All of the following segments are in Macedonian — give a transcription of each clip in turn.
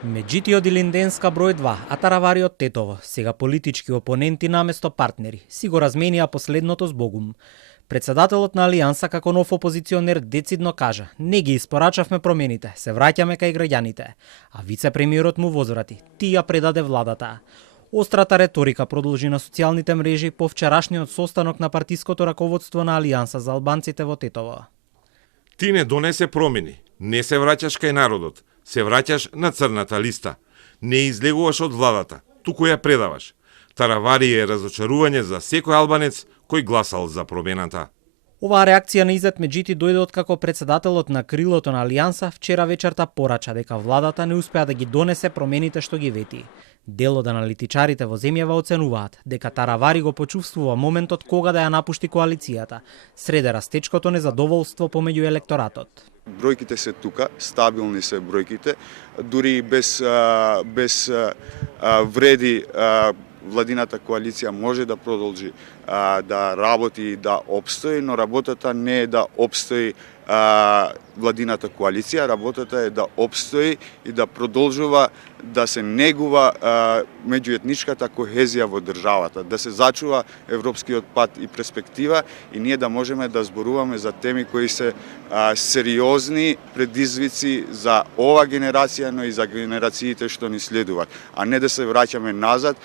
Меджити од Илинденска број 2, а Таравари од Тетово, сега политички опоненти наместо партнери, си го разменија последното збогум. Председателот на Алијанса како нов опозиционер децидно кажа: "Не ги испорачавме промените, се враќаме кај граѓаните." А вице-премиерот му возврати: "Ти ја предаде владата." Острата реторика продолжи на социјалните мрежи по вчерашниот состанок на партиското раководство на Алијанса за албанците во Тетово. Ти не донесе промени, не се враќаш кај народот, се враќаш на црната листа. Не излегуваш од владата, туку ја предаваш. Таравари е разочарување за секој албанец кој гласал за промената. Оваа реакција на Изет Меджити дојде откако председателот на крилото на Алијанса вчера вечерта порача дека владата не успеа да ги донесе промените што ги вети. Дел од аналитичарите во земјава оценуваат дека Таравари го почувствува моментот кога да ја напушти коалицијата, среде растечкото незадоволство помеѓу електоратот. Бројките се тука, стабилни се бројките, дури без вреди владината коалиција може да продолжи да работи и да обстои, но работата не е да обстои владината коалиција, работата е да обстои и да продолжува да се негува меѓуетничката кохезија во државата, да се зачува европскиот пат и перспектива и ние да можеме да зборуваме за теми кои се сериозни предизвици за ова генерација, но и за генерациите што ни следуваат, а не да се враќаме назад.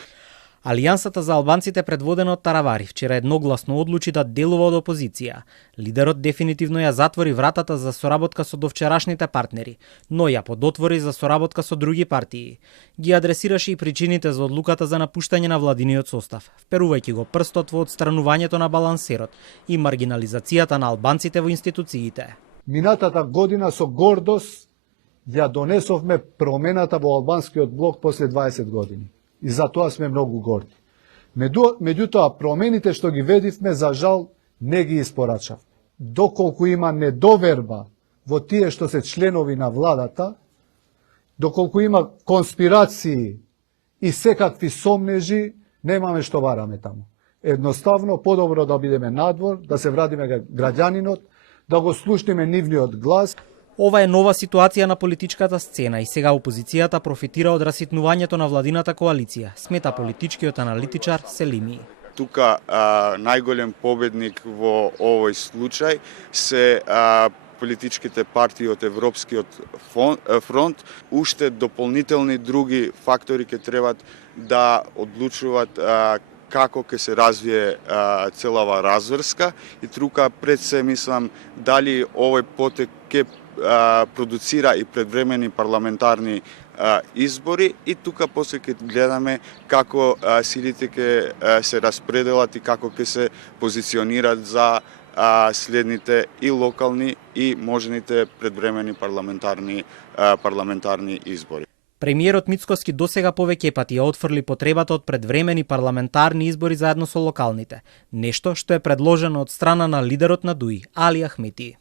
Алијансата за албанците предводена од Таравари вчера едногласно одлучи да делува од опозиција. Лидерот дефинитивно ја затвори вратата за соработка со довчерашните партнери, но ја подотвори за соработка со други партии. Ги адресираше и причините за одлуката за напуштање на владиниот состав, вперувајќи го прстот во отстранувањето на балансерот и маргинализацијата на албанците во институциите. Минатата година со гордост ја донесовме промената во албанскиот блок после 20 години. И за тоа сме многу горди. Меѓутоа, промените што ги ведивме, за жал, не ги испорачав. Доколку има недоверба во тие што се членови на владата, доколку има конспирации и секакви сомнежи, немаме што бараме таму. Едноставно, подобро да бидеме надвор, да се вратиме граѓанинот, да го слушнеме нивниот глас. Ова е нова ситуација на политичката сцена и сега опозицијата профитира од раситнувањето на владината коалиција, смета политичкиот аналитичар Селими. Тука најголем победник во овој случај се политичките партии од Европскиот фронт. Уште дополнителни други фактори ќе требат да одлучуваат како ќе се развие целава разврска и тука пред се мислам дали овој потек ќе продуцира и предвремени парламентарни избори и тука после ќе гледаме како силите ќе се распределат и како ќе се позиционират за следните и локални и можните предвремени парламентарни избори. Премиерот Мицкоски досега повеќе пати ја отфрли потребата од предвремени парламентарни избори заедно со локалните, нешто што е предложено од страна на лидерот на ДУИ, Али Ахмети.